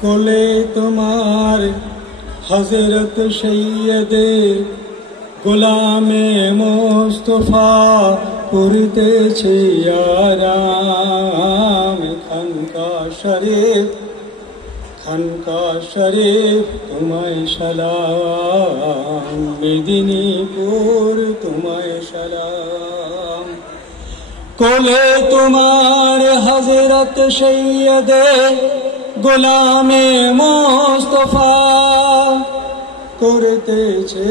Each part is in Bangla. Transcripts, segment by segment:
কোলে তোমার হযরত সৈয়দে গোলামে মুস্তফা করতেছে আরাম। খানকা শরীফ তোমায় সালাম, মেদিনীপুর তোমায় সালাম। কোলে তোমার হযরত সৈয়দে গোলামে মুস্তফা করতেছে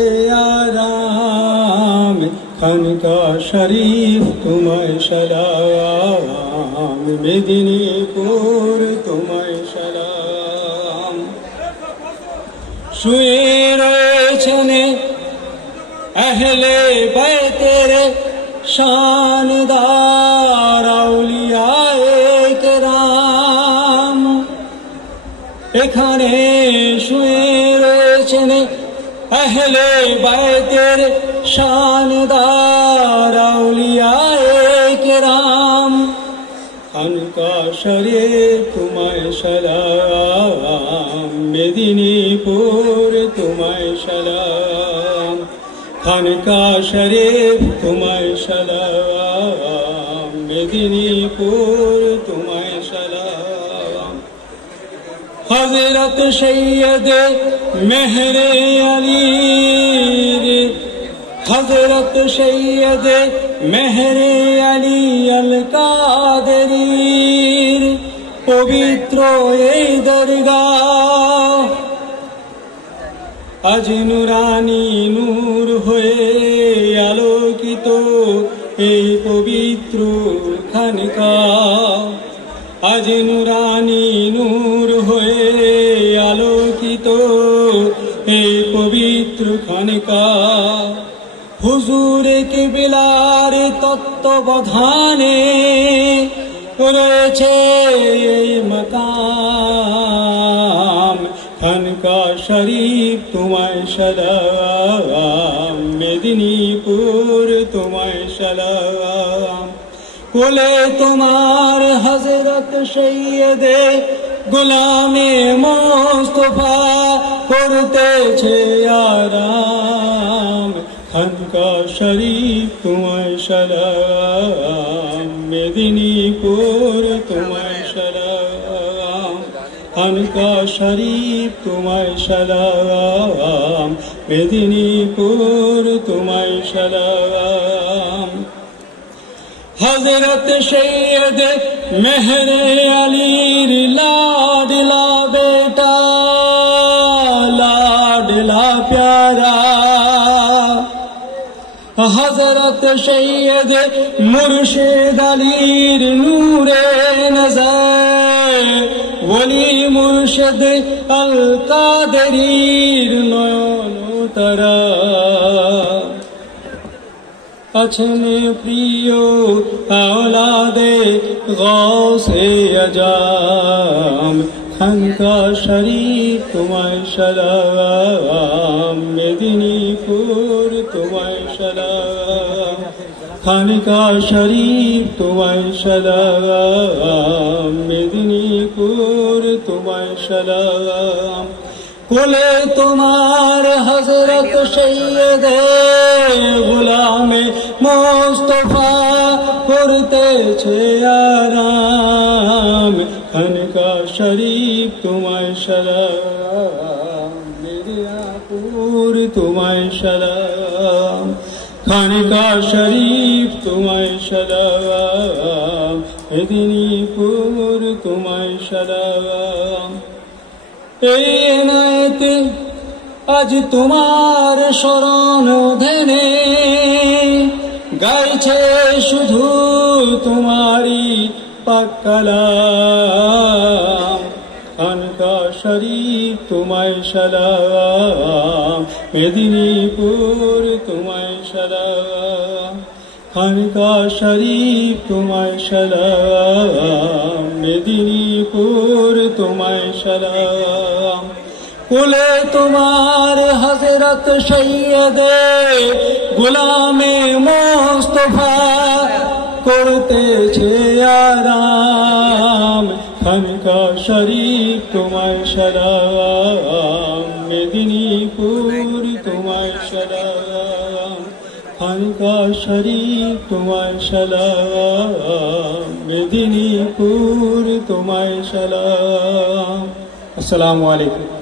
আরাম। খানকা শরীফ তোমায় সালাম, মেদিনীপুর তোমায় সালাম। শুয়ে রয়েছেন আহলে বাইতের শানদার আউলিয়ায়ে কেরাম। এখানে শুয়ে রয়েছেন আহলে বাইতের শানদার আউলিয়ায়ে কেরাম। খানকা শরীফ তোমায় সালাম, মেদিনীপুর তোমায় সালাম। খানকা শরীফ তোমায় সালাম, মেদিনীপুর তোমায় সালাম। হযরত সৈয়দ মেহরে আলীর, হযরত সৈয়দ মেহরে আলী আল কাদেরীর পবিত্র এই দরগাহ আজ নুরানি নূর হয়ে আলোকিত। এই পবিত্র খানকাহ আজ নুরানি নূর হয়ে আলোকিত। এই পবিত্র খানকাহ হুজুর কিবলার তত্ত্বাবধানে রয়েছে এই মাকাম। খানকা শরীফ তোমায় সালাম, মেদিনীপুর তোমায় সালাম। কোলে তোমার হযরত সৈয়দে গোলামে মুস্তফা করতেছে আরাম। খানকা শরীফ তোমায় সালাম, মেদিনীপুর তোমায় সালাম। খানকা শরীফ তোমায় সালাম, মেদিনীপুর তোমায় সালাম। হযরত সৈয়দ মেহরে আলীর লাডলা বেটা, লাডলা প্যারা। হযরত সৈয়দ মুর্শিদ আলীর নূরে নজর, ওলি মুর্শিদ আল কাদেরীর নয়ন তারা। আছেন প্রিয় আওলাদে গৌসে আজম। খানকা শরীফ তোমায় সালাম, মেদিনীপুর তোমায় সালাম। খানকা শরীফ তোমায় সালাম, মেদিনীপুর তোমায় সালাম। কোলে তোমার হযরত সৈয়দে গোলামে মুস্তফা করতেছে আরাম। খানকা শরীফ তোমায় সালাম, মেদিনীপুর তোমায় সালাম। খানকা শরীফ তোমায় সালাম, মেদিনীপুর তোমায় সালাম। এই এনায়েতে আজ তোমার শরণ ধ্যানে গাইছে শুধু তোমারি পাক কালাম। খানকা শরীফ তোমায় সালাম, মেদিনীপুর তোমায় সালাম। খানকা শরীফ তোমায় সালাম, মেদিনীপুর তোমায় সালাম। কোলে তোমার হযরত সৈয়দে গোলামে মুস্তফা করতেছে আরাম। খানকা শরীফ তোমায় সালাম, মেদিনীপুর তোমায় সালাম। খানকা শরীফ তোমায় সালাম, মেদিনীপুর তোমায় সালাম। আসসালামু আলাইকুম।